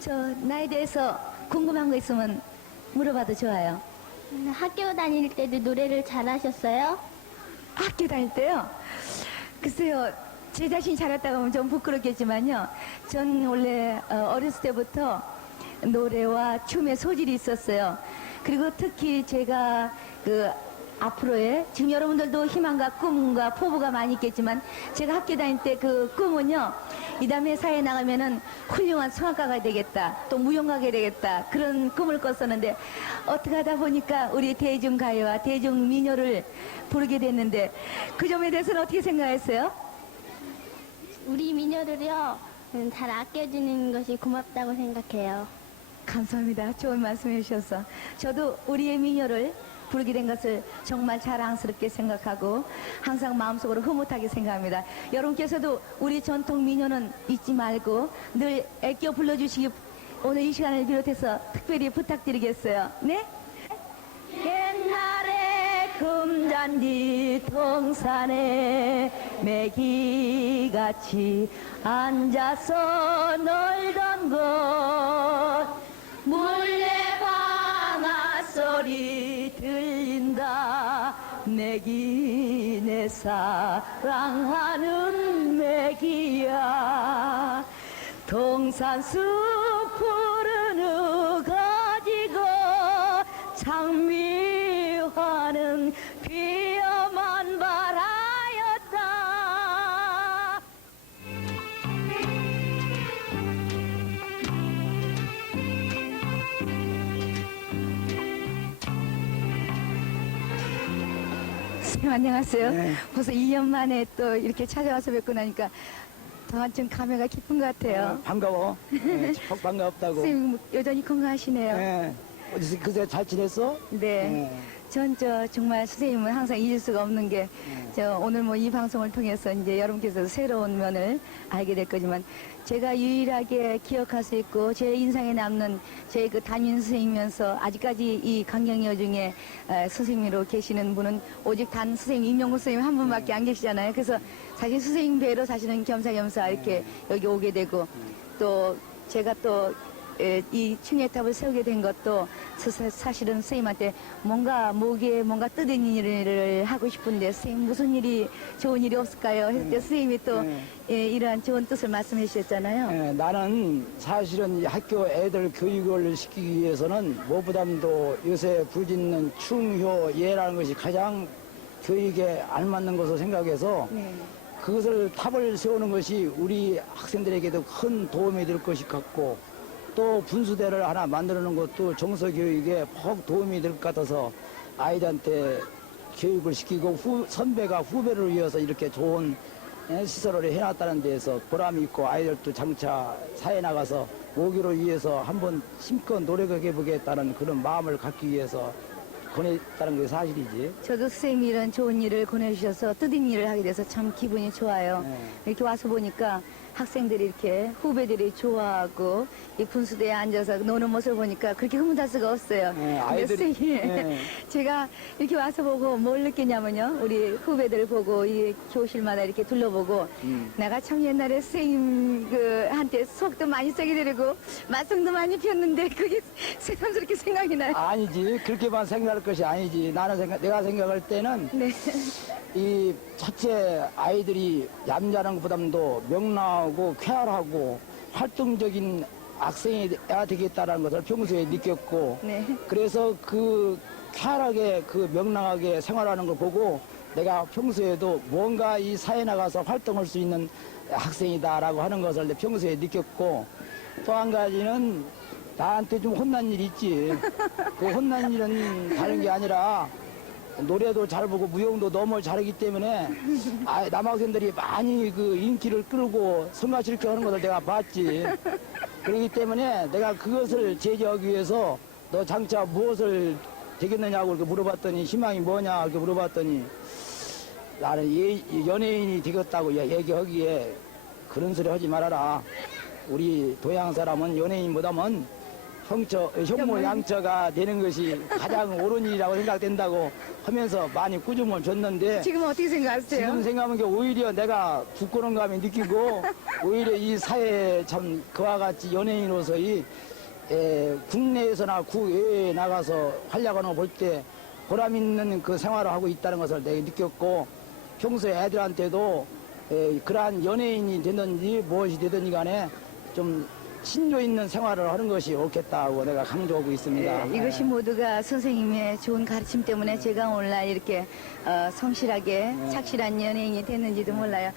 저 나에 대해서 궁금한 거 있으면 물어봐도 좋아요. 음, 학교 다닐 때도 노래를 잘하셨어요? 학교 다닐 때요. 글쎄요, 제 자신이 잘했다고 하면 좀 부끄럽겠지만요. 전 원래 어, 어렸을 때부터 노래와 춤에 소질이 있었어요. 그리고 특히 제가 그 앞으로의 지금 여러분들도 희망과 꿈과 포부가 많이 있겠지만 제가 학교 다닐 때 그 꿈은요. 이 다음에 사회에 나가면은 훌륭한 성악가가 되겠다. 또 무용가가 되겠다. 그런 꿈을 꿨었는데 어떻게 하다 보니까 우리 대중가요와 대중민요를 부르게 됐는데 그 점에 대해서는 어떻게 생각했어요? 우리 미녀를요, 음, 잘 아껴주는 것이 고맙다고 생각해요. 감사합니다. 좋은 말씀 해주셔서. 저도 우리의 민요를 부르게 된 것을 정말 자랑스럽게 생각하고 항상 마음속으로 흐뭇하게 생각합니다. 여러분께서도 우리 전통 민요는 잊지 말고 늘 애껴 불러주시기 오늘 이 시간을 비롯해서 특별히 부탁드리겠어요. 네? 옛날에 금잔디 동산에 매기같이 앉아서 놀던 곳 물레방아 소리 매기 내 사랑하는 매기야. 동산숲 푸 선생님 안녕하세요. 네. 벌써 2년 만에 또 이렇게 찾아와서 뵙고 나니까 더 한층 감회가 깊은 것 같아요. 어, 반가워. 네, 참 반갑다고. 선생님 여전히 건강하시네요. 네. 어디서 그새 잘 지냈어? 네. 전 저 정말 선생님은 항상 잊을 수가 없는 게 네. 저 오늘 뭐 이 방송을 통해서 이제 여러분께서 새로운 면을 알게 될 거지만 제가 유일하게 기억할 수 있고 제 인상에 남는 제 그 담임 선생님이면서 아직까지 이 강경여 중에 에, 선생님으로 계시는 분은 오직 단 선생님 임영구 선생님 한 분밖에 안 계시잖아요. 그래서 사실 선생님 뵈러 사실은 겸사겸사 이렇게 여기 오게 되고 또 제가 또 에, 이 층예탑을 세우게 된 것도 사- 사실은 선생님한테 뭔가 목에 뭔가 뜨는 일을 하고 싶은데 선생님 무슨 일이 좋은 일이 없을까요? 했을 때 선생님이 또 네. 예, 이러한 좋은 뜻을 말씀해 주셨잖아요. 네, 나는 사실은 이 학교 애들 교육을 시키기 위해서는 무부담도 요새 부르짖는 충효 예라는 것이 가장 교육에 알맞는 것으로 생각해서 네. 그것을 탑을 세우는 것이 우리 학생들에게도 큰 도움이 될 것이 같고 또 분수대를 하나 만들어 놓은 것도 정서교육에 퍽 도움이 될 것 같아서 아이들한테 교육을 시키고 후- 선배가 후배를 위해서 이렇게 좋은 예, 시설을 해놨다는 데에서 보람이 있고 아이들도 장차 사회 나가서 모기를 위해서 한번 심껏 노력해 보겠다는 그런 마음을 갖기 위해서 권했다는 게 사실이지. 저도 선생님이 이런 좋은 일을 권해주셔서 뜻인 일을 하게 돼서 참 기분이 좋아요. 네. 이렇게 와서 보니까 학생들이 이렇게 후배들이 좋아하고 이 분수대에 앉아서 노는 모습을 보니까 그렇게 흐뭇할 수가 없어요. 네, 아이들이- 선생님, 네. 제가 이렇게 와서 보고 뭘 느꼈냐면요. 우리 후배들 보고 이 교실마다 이렇게 둘러보고 음. 내가 참 옛날에 선생님 그 한테 속도 많이 세게 데리고 말썽도 많이 피웠는데 그게 새삼스럽게 생각이 나요. 아니지 그렇게만 생각할 것이 아니지 나는 생각 내가 생각할 때는 네. 이 첫째 아이들이 얌전한 것보다도 명랑하고 쾌활하고 활동적인 학생이 돼야 되겠다라는 것을 평소에 느꼈고 네. 그래서 그 쾌활하게 그 명랑하게 생활하는 걸 보고 내가 평소에도 뭔가 이 사회 나가서 활동할 수 있는 학생이다라고 하는 것을 내 평소에 느꼈고 또 한 가지는 나한테 좀 혼난 일이 있지. 그 혼난 일은 다른 게 아니라 노래도 잘 보고 무용도 너무 잘하기 때문에 아, 남학생들이 많이 그 인기를 끌고 성가시게 하는 것을 내가 봤지. 그렇기 때문에 내가 그것을 제지하기 위해서 너 장차 무엇을 되겠느냐고 이렇게 물어봤더니 희망이 뭐냐 이렇게 물어봤더니 나는 예- 연예인이 되겠다고 얘- 얘기하기에 그런 소리 하지 말아라. 우리 도양 사람은 연예인보다는 형처, 형모 양처가 되는 것이 가장 옳은 일이라고 생각된다고 하면서 많이 꾸중을 줬는데 지금 어떻게 생각하세요? 지금 생각하면 게 오히려 내가 부끄러움감이 느끼고 오히려 이 사회에 참 그와 같이 연예인으로서의 에, 국내에서나 국외에 나가서 활약하는 걸 볼 때 보람 있는 그 생활을 하고 있다는 것을 내가 느꼈고 평소에 애들한테도 에, 그러한 연예인이 되든지 무엇이 되든지 간에 좀 신조 있는 생활을 하는 것이 옳겠다고 내가 강조하고 있습니다. 예, 이것이 모두가 선생님의 좋은 가르침 때문에 제가 오늘날 이렇게 어, 성실하게 착실한 연예인이 됐는지도 몰라요.